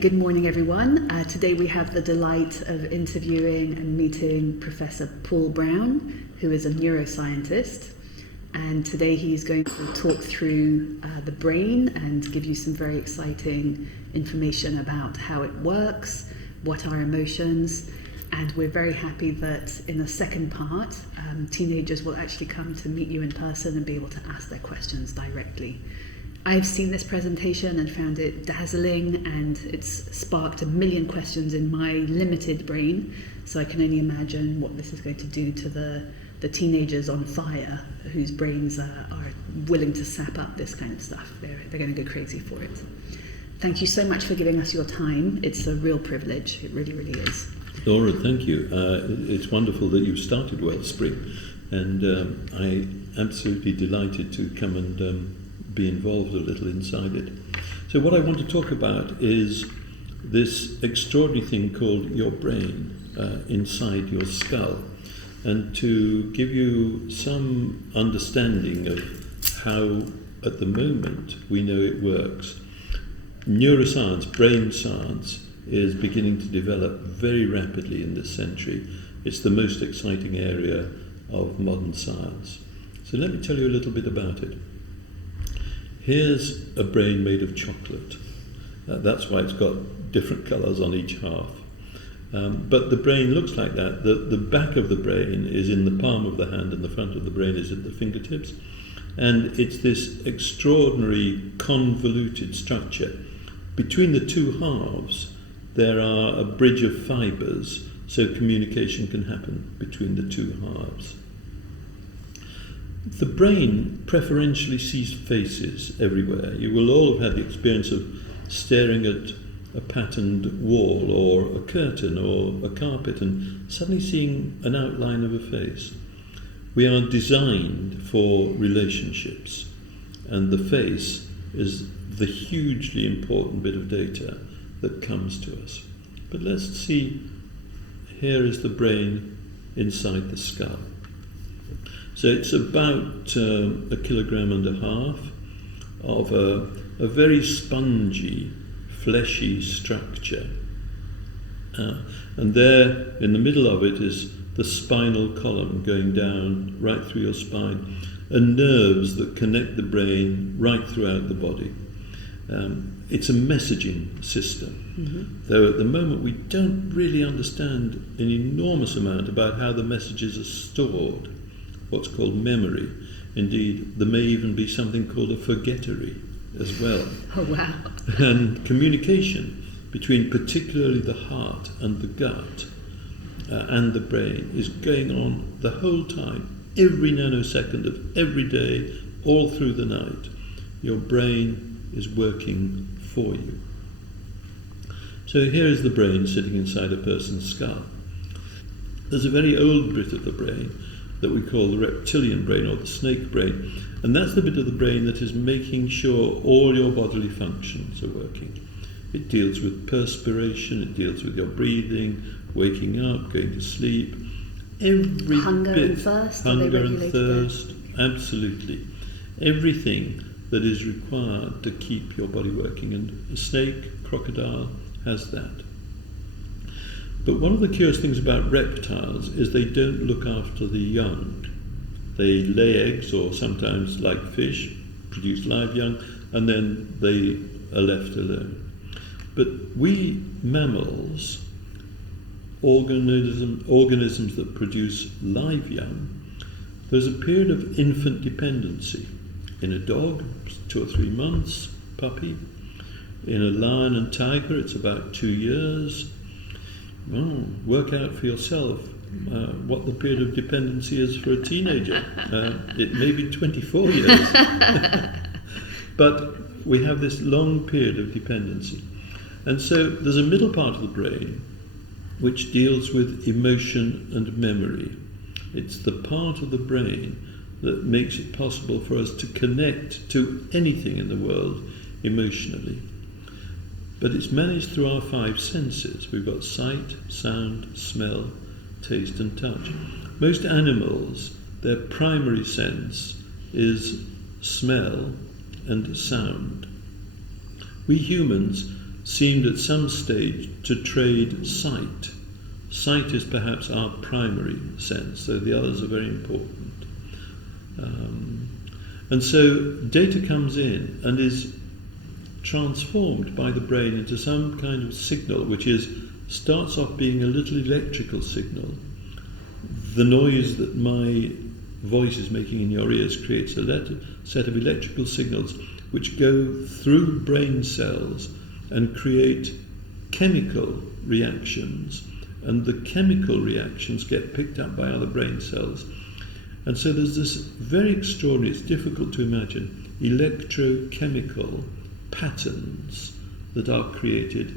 Good morning, everyone. Today we have the delight of interviewing and meeting Professor Paul Brown, who is a neuroscientist. And today he's going to talk through the brain and give you some very exciting information about how it works, what are emotions. And we're very happy that in the second part, teenagers will actually come to meet you in person and be able to ask their questions directly. I've seen this presentation and found it dazzling, and it's sparked a million questions in my limited brain, so I can only imagine what this is going to do to the teenagers on fire whose brains are willing to sap up this kind of stuff. They're going to go crazy for it. Thank you so much for giving us your time. It's a real privilege. It really, really is. Laura, thank you. It's wonderful that you've started Wellspring, and I'm absolutely delighted to come and be involved a little inside it. So what I want to talk about is this extraordinary thing called your brain inside your skull, and to give you some understanding of how at the moment we know it works. Neuroscience, brain science, is beginning to develop very rapidly in this century. It's the most exciting area of modern science. So let me tell you a little bit about it. Here's a brain made of chocolate. That's why it's got different colours on each half. But the brain looks like that. The back of the brain is in the palm of the hand and the front of the brain is at the fingertips. And it's this extraordinary convoluted structure. Between the two halves, there are a bridge of fibres, so communication can happen between the two halves. The brain preferentially sees faces everywhere. You will all have had the experience of staring at a patterned wall or a curtain or a carpet and suddenly seeing an outline of a face. We are designed for relationships, and the face is the hugely important bit of data that comes to us. But let's see, here is the brain inside the skull. So it's about a kilogram and a half of a very spongy, fleshy structure. And there in the middle of it is the spinal column going down right through your spine, and nerves that connect the brain right throughout the body. It's a messaging system, though at the moment we don't really understand an enormous amount about how the messages are stored, what's called memory. Indeed, there may even be something called a forgettery as well. Oh, wow. And communication between particularly the heart and the gut and the brain is going on the whole time, every nanosecond of every day, all through the night. Your brain is working for you. So here is the brain sitting inside a person's skull. There's a very old bit of the brain that we call the reptilian brain or the snake brain, and that's the bit of the brain that is making sure all your bodily functions are working. It deals with perspiration, it deals with your breathing, waking up, going to sleep, every hunger bit, and thirst, hunger and thirst, absolutely. Everything that is required to keep your body working, and a snake, crocodile, has that. But one of the curious things about reptiles is they don't look after the young. They lay eggs, or sometimes, like fish, produce live young, and then they are left alone. But we mammals, organisms that produce live young, there's a period of infant dependency. In a dog, 2 or 3 months, puppy. In a lion and tiger, it's about 2 years. Well, work out for yourself what the period of dependency is for a teenager. It may be 24 years. But we have this long period of dependency. And so there's a middle part of the brain which deals with emotion and memory. It's the part of the brain that makes it possible for us to connect to anything in the world emotionally. But it's managed through our 5 senses. We've got sight, sound, smell, taste and touch. Most animals, their primary sense is smell and sound. We humans seemed at some stage to trade sight. Sight is perhaps our primary sense, so the others are very important. And so data comes in and is transformed by the brain into some kind of signal, which starts off being a little electrical signal. The noise that my voice is making in your ears creates a set of electrical signals which go through brain cells and create chemical reactions, and the chemical reactions get picked up by other brain cells. And so there's this very extraordinary, it's difficult to imagine, electrochemical patterns that are created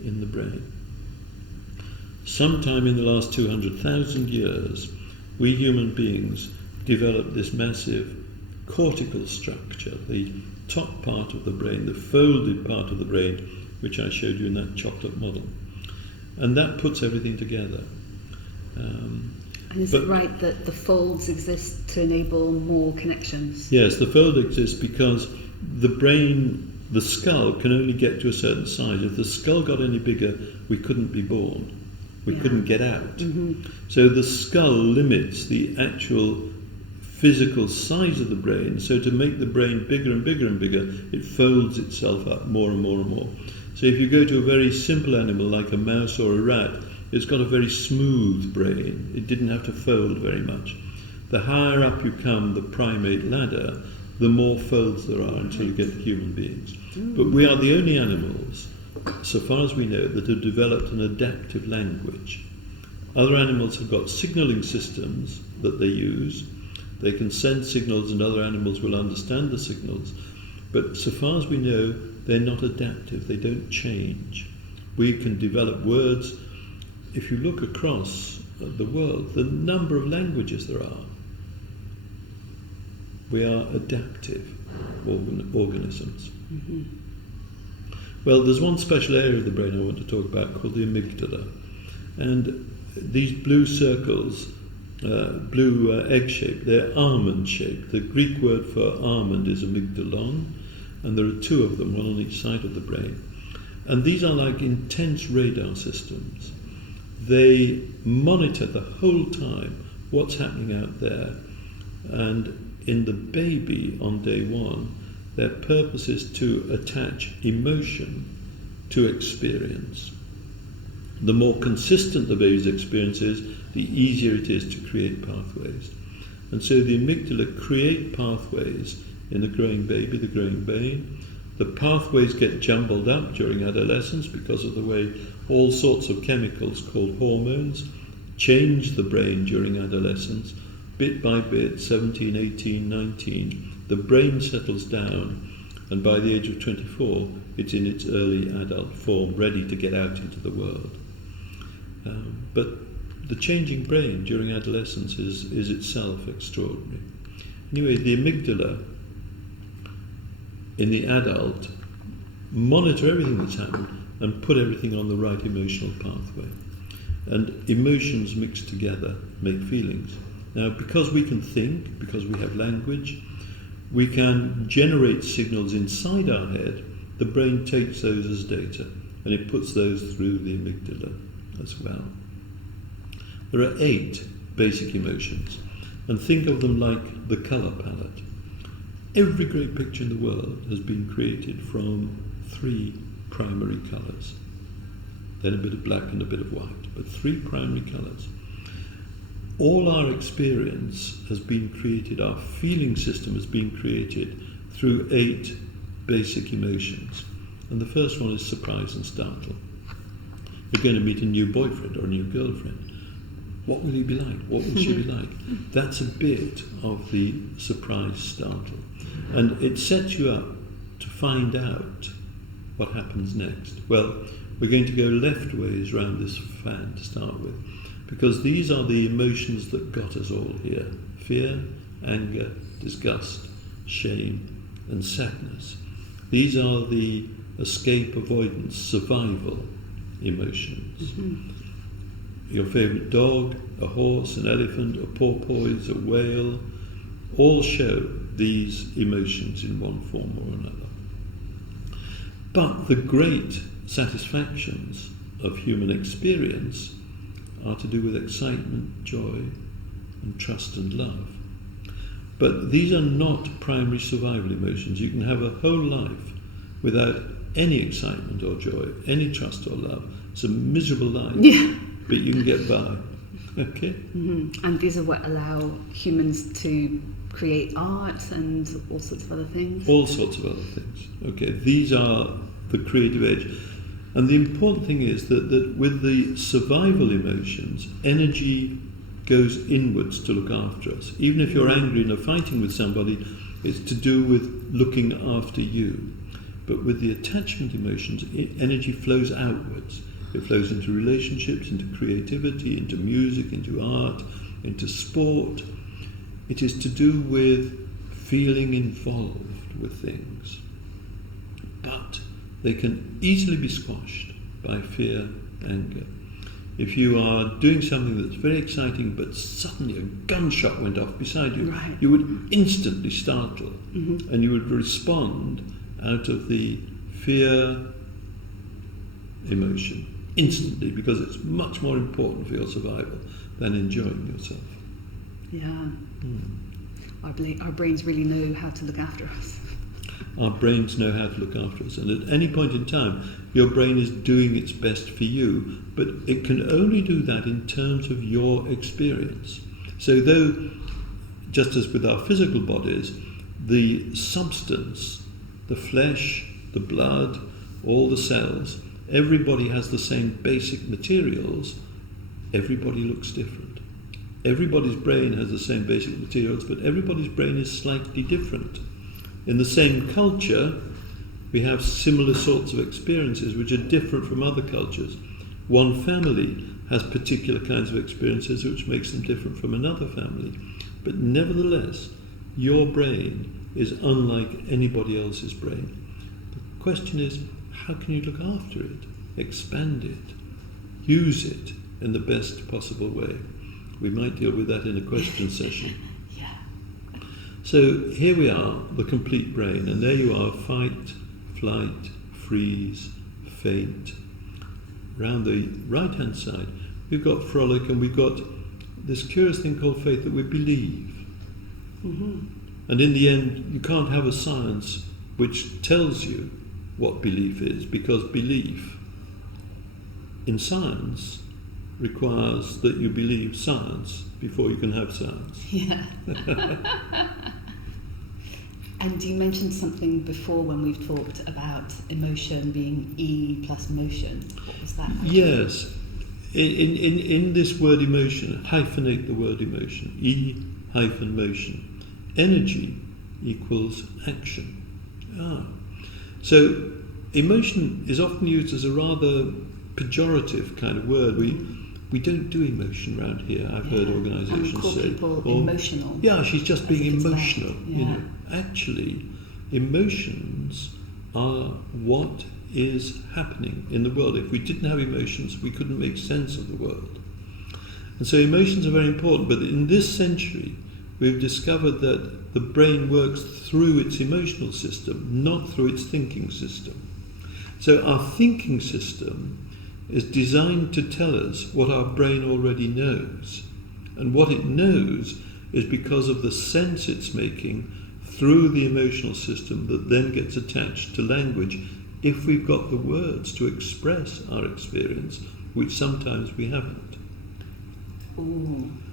in the brain. Sometime in the last 200,000 years, we human beings developed this massive cortical structure, the top part of the brain, the folded part of the brain, which I showed you in that chocolate model. And that puts everything together. And is it right that the folds exist to enable more connections? Yes, the fold exists because the brain, the skull, can only get to a certain size. If the skull got any bigger, we couldn't be born. We couldn't get out. So the skull limits the actual physical size of the brain. So to make the brain bigger and bigger and bigger, it folds itself up more and more and more. So if you go to a very simple animal like a mouse or a rat, it's got a very smooth brain. It didn't have to fold very much. The higher up you come the primate ladder, the more folds there are until you get to human beings. But we are the only animals, so far as we know, that have developed an adaptive language. Other animals have got signalling systems that they use. They can send signals and other animals will understand the signals. But so far as we know, they're not adaptive. They don't change. We can develop words. If you look across the world, the number of languages there are, we are adaptive organisms. Well, there's one special area of the brain I want to talk about called the amygdala. And these blue circles, blue egg-shaped, they're almond-shaped. The Greek word for almond is amygdalon, and there are two of them, one on each side of the brain. And these are like intense radar systems. They monitor the whole time what's happening out there. And in the baby on day one, their purpose is to attach emotion to experience. The more consistent the baby's experience is, the easier it is to create pathways. And so the amygdala create pathways in the growing baby, the growing brain. The pathways get jumbled up during adolescence because of the way all sorts of chemicals called hormones change the brain during adolescence. Bit by bit, 17, 18, 19, the brain settles down, and by the age of 24, it's in its early adult form, ready to get out into the world. But the changing brain during adolescence is itself extraordinary. Anyway, the amygdala in the adult monitor everything that's happened and put everything on the right emotional pathway. And emotions mixed together make feelings. Now, because we can think, because we have language, we can generate signals inside our head. The brain takes those as data and it puts those through the amygdala as well. There are 8 basic emotions, and think of them like the colour palette. Every great picture in the world has been created from 3 primary colours, then a bit of black and a bit of white, but 3 primary colours. All our experience has been created, our feeling system has been created through 8 basic emotions. And the first one is surprise and startle. You're going to meet a new boyfriend or a new girlfriend. What will he be like? What will she be like? That's a bit of the surprise startle. And it sets you up to find out what happens next. Well, we're going to go leftways round this fan to start with, because these are the emotions that got us all here. Fear, anger, disgust, shame, and sadness. These are the escape, avoidance, survival emotions. Your favourite dog, a horse, an elephant, a porpoise, a whale, all show these emotions in one form or another. But the great satisfactions of human experience are to do with excitement, joy, and trust and love. But these are not primary survival emotions. You can have a whole life without any excitement or joy, any trust or love. It's a miserable life, but you can get by. Okay? Mm-hmm. And these are what allow humans to create art and all sorts of other things? All sorts of other things. Okay, these are the creative edge. And the important thing is that with the survival emotions, energy goes inwards to look after us. Even if you're angry and are fighting with somebody, it's to do with looking after you. But with the attachment emotions, energy flows outwards. It flows into relationships, into creativity, into music, into art, into sport. It is to do with feeling involved with things. But they can easily be squashed by fear, anger. If you are doing something that's very exciting, but suddenly a gunshot went off beside you, you would instantly startle, and you would respond out of the fear emotion instantly, because it's much more important for your survival than enjoying yourself. Yeah. Our brains really know how to look after us. Our brains know how to look after us, and at any point in time, your brain is doing its best for you, but it can only do that in terms of your experience. So though, just as with our physical bodies, the substance, the flesh, the blood, all the cells, everybody has the same basic materials, everybody looks different. Everybody's brain has the same basic materials, but everybody's brain is slightly different. In the same culture, we have similar sorts of experiences which are different from other cultures. One family has particular kinds of experiences which makes them different from another family. But nevertheless, your brain is unlike anybody else's brain. The question is, how can you look after it, expand it, use it in the best possible way? We might deal with that in a question session. So here we are, the complete brain, and there you are, fight, flight, freeze, faint. Round the right-hand side, we've got frolic, and we've got this curious thing called faith that we believe. And in the end, you can't have a science which tells you what belief is, because belief in science requires that you believe science before you can have science. And you mentioned something before when we've talked about emotion being E plus motion. What was that? Yes. In this word emotion, hyphenate the word emotion. E hyphen motion. Energy equals action. So emotion is often used as a rather pejorative kind of word. We don't do emotion around here. I've heard organisations call say, people emotional. Yeah, she's just being emotional. You know, actually, emotions are what is happening in the world. If we didn't have emotions, we couldn't make sense of the world. And so emotions are very important. But in this century, we've discovered that the brain works through its emotional system, not through its thinking system. So our thinking system is designed to tell us what our brain already knows. And what it knows is because of the sense it's making through the emotional system that then gets attached to language if we've got the words to express our experience, which sometimes we haven't.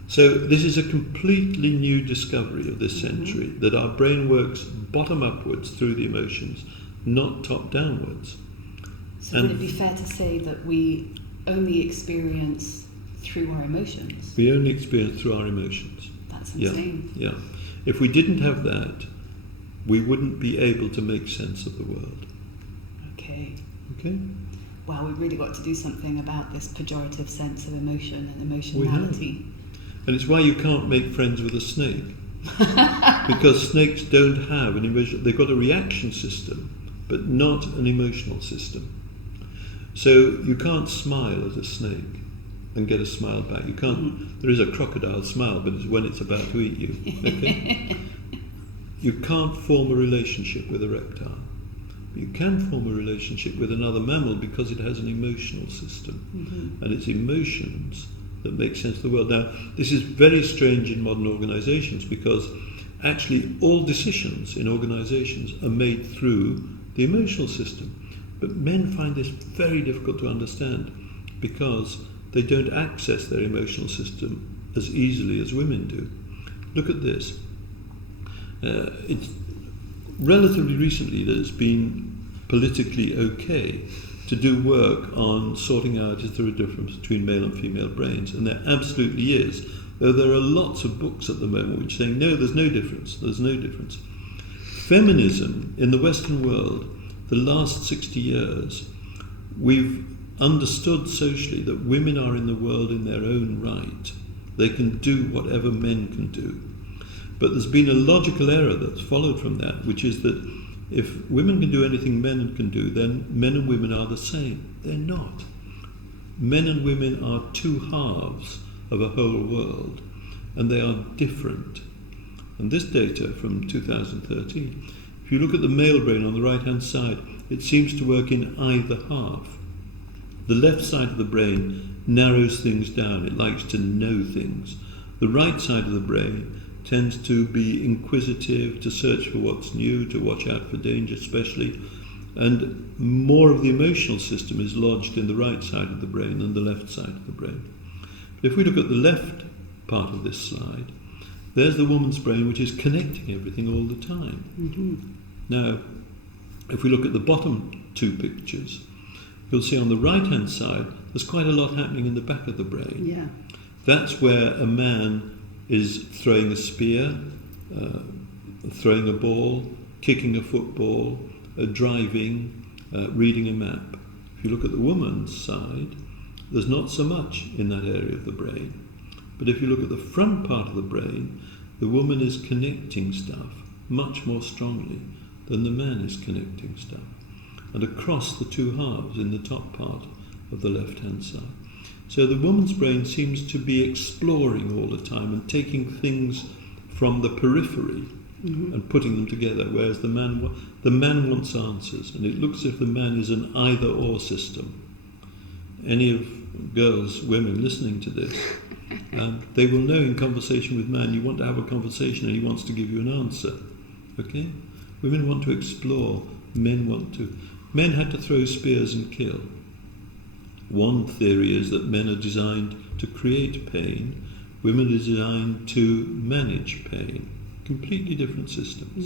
So this is a completely new discovery of this century, that our brain works bottom upwards through the emotions, not top downwards. So would it be fair to say that we only experience through our emotions? We only experience through our emotions. That's insane. Yeah. If we didn't have that, we wouldn't be able to make sense of the world. Okay. Well, we've really got to do something about this pejorative sense of emotion and emotionality. And it's why you can't make friends with a snake. Because snakes don't have an emotion. They've got a reaction system, but not an emotional system. So you can't smile at a snake and get a smile back. You can't. There is a crocodile smile, but it's when it's about to eat you. Okay? You can't form a relationship with a reptile. You can form a relationship with another mammal because it has an emotional system, and it's emotions that make sense of the world. Now, this is very strange in modern organisations because actually all decisions in organisations are made through the emotional system. But men find this very difficult to understand because they don't access their emotional system as easily as women do. Look at this. It's relatively recently that it's been politically okay to do work on sorting out is there a difference between male and female brains, and there absolutely is, though there are lots of books at the moment which say no, there's no difference. Feminism in the Western world, the last 60 years, we've understood socially that women are in the world in their own right. They can do whatever men can do. But there's been a logical error that's followed from that, which is that if women can do anything men can do, then men and women are the same. They're not. Men and women are two halves of a whole world, and they are different. And this data from 2013, if you look at the male brain on the right-hand side, it seems to work in either half. The left side of the brain narrows things down. It likes to know things. The right side of the brain tends to be inquisitive, to search for what's new, to watch out for danger especially, and more of the emotional system is lodged in the right side of the brain than the left side of the brain. But if we look at the left part of this slide, there's the woman's brain, which is connecting everything all the time. Now, if we look at the bottom two pictures, you'll see on the right-hand side there's quite a lot happening in the back of the brain. Yeah. That's where a man is throwing a spear, throwing a ball, kicking a football, driving, reading a map. If you look at the woman's side, there's not so much in that area of the brain. But if you look at the front part of the brain, the woman is connecting stuff much more strongly than the man is connecting stuff. And across the two halves in the top part of the left-hand side. So the woman's brain seems to be exploring all the time and taking things from the periphery and putting them together, whereas the man wants answers, and it looks as if the man is an either-or system. Any of girls, women listening to this, they will know in conversation with man, you want to have a conversation and he wants to give you an answer. Okay? Women want to explore, men want to. Men had to throw spears and kill. One theory is that men are designed to create pain, women are designed to manage pain. Completely different systems.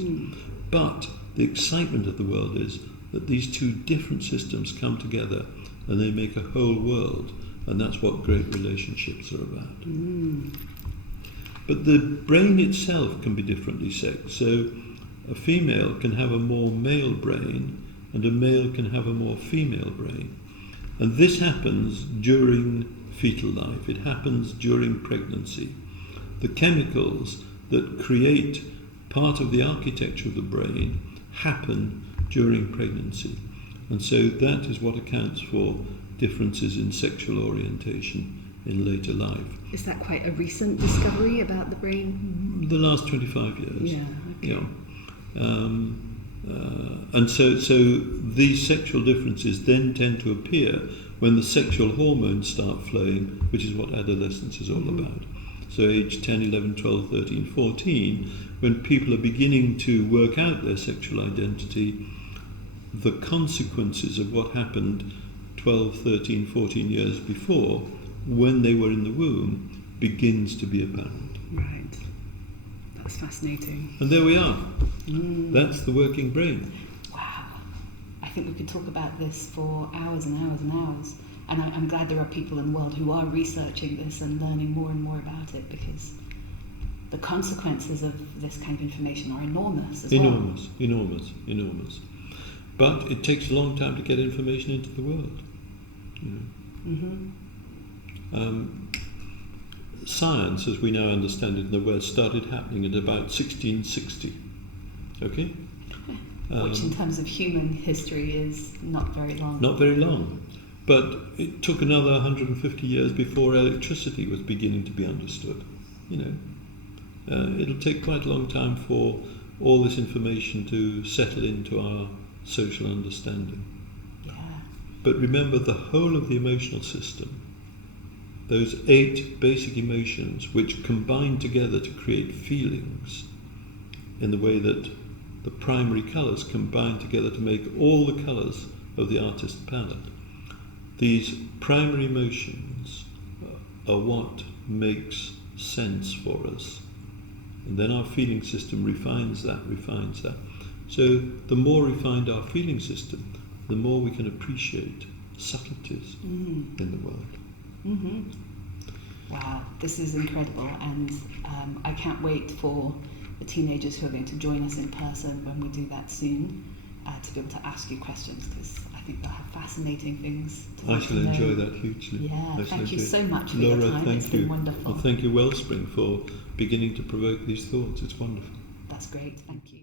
But the excitement of the world is that these two different systems come together and they make a whole world, and that's what great relationships are about. But the brain itself can be differently sexed. So a female can have a more male brain and a male can have a more female brain. And this happens during fetal life. It happens during pregnancy. The chemicals that create part of the architecture of the brain happen during pregnancy. And so that is what accounts for differences in sexual orientation in later life. Is that quite a recent discovery about the brain? The last 25 years. Yeah, okay. Yeah. And so these sexual differences then tend to appear when the sexual hormones start flowing, which is what adolescence is all about. So age 10, 11, 12, 13, 14, when people are beginning to work out their sexual identity, the consequences of what happened 12, 13, 14 years before, when they were in the womb, begins to be apparent. Right. That's fascinating. And there we are. That's the working brain. Wow. I think we could talk about this for hours and hours and hours. And I'm glad there are people in the world who are researching this and learning more and more about it, because the consequences of this kind of information are enormous as well. Enormous. But it takes a long time to get information into the world. You know? Science, as we now understand it in the West, started happening at about 1660. Okay? Which in terms of human history is not very long. Not very long. But it took another 150 years before electricity was beginning to be understood. You know, it'll take quite a long time for all this information to settle into our social understanding. Yeah. But remember, the whole of the emotional system, those 8 basic emotions which combine together to create feelings in the way that the primary colours combine together to make all the colours of the artist's palette. These primary emotions are what makes sense for us. And then our feeling system refines that. So the more refined our feeling system, the more we can appreciate subtleties in the world. Mm-hmm. Wow, this is incredible, and I can't wait for the teenagers who are going to join us in person when we do that soon to be able to ask you questions, because I think they'll have fascinating things to I shall know. enjoy that hugely. Yeah, thank you so much for Laura, your time. thank It's you. been wonderful. Well, thank you, Wellspring, for beginning to provoke these thoughts. It's wonderful. That's great, thank you.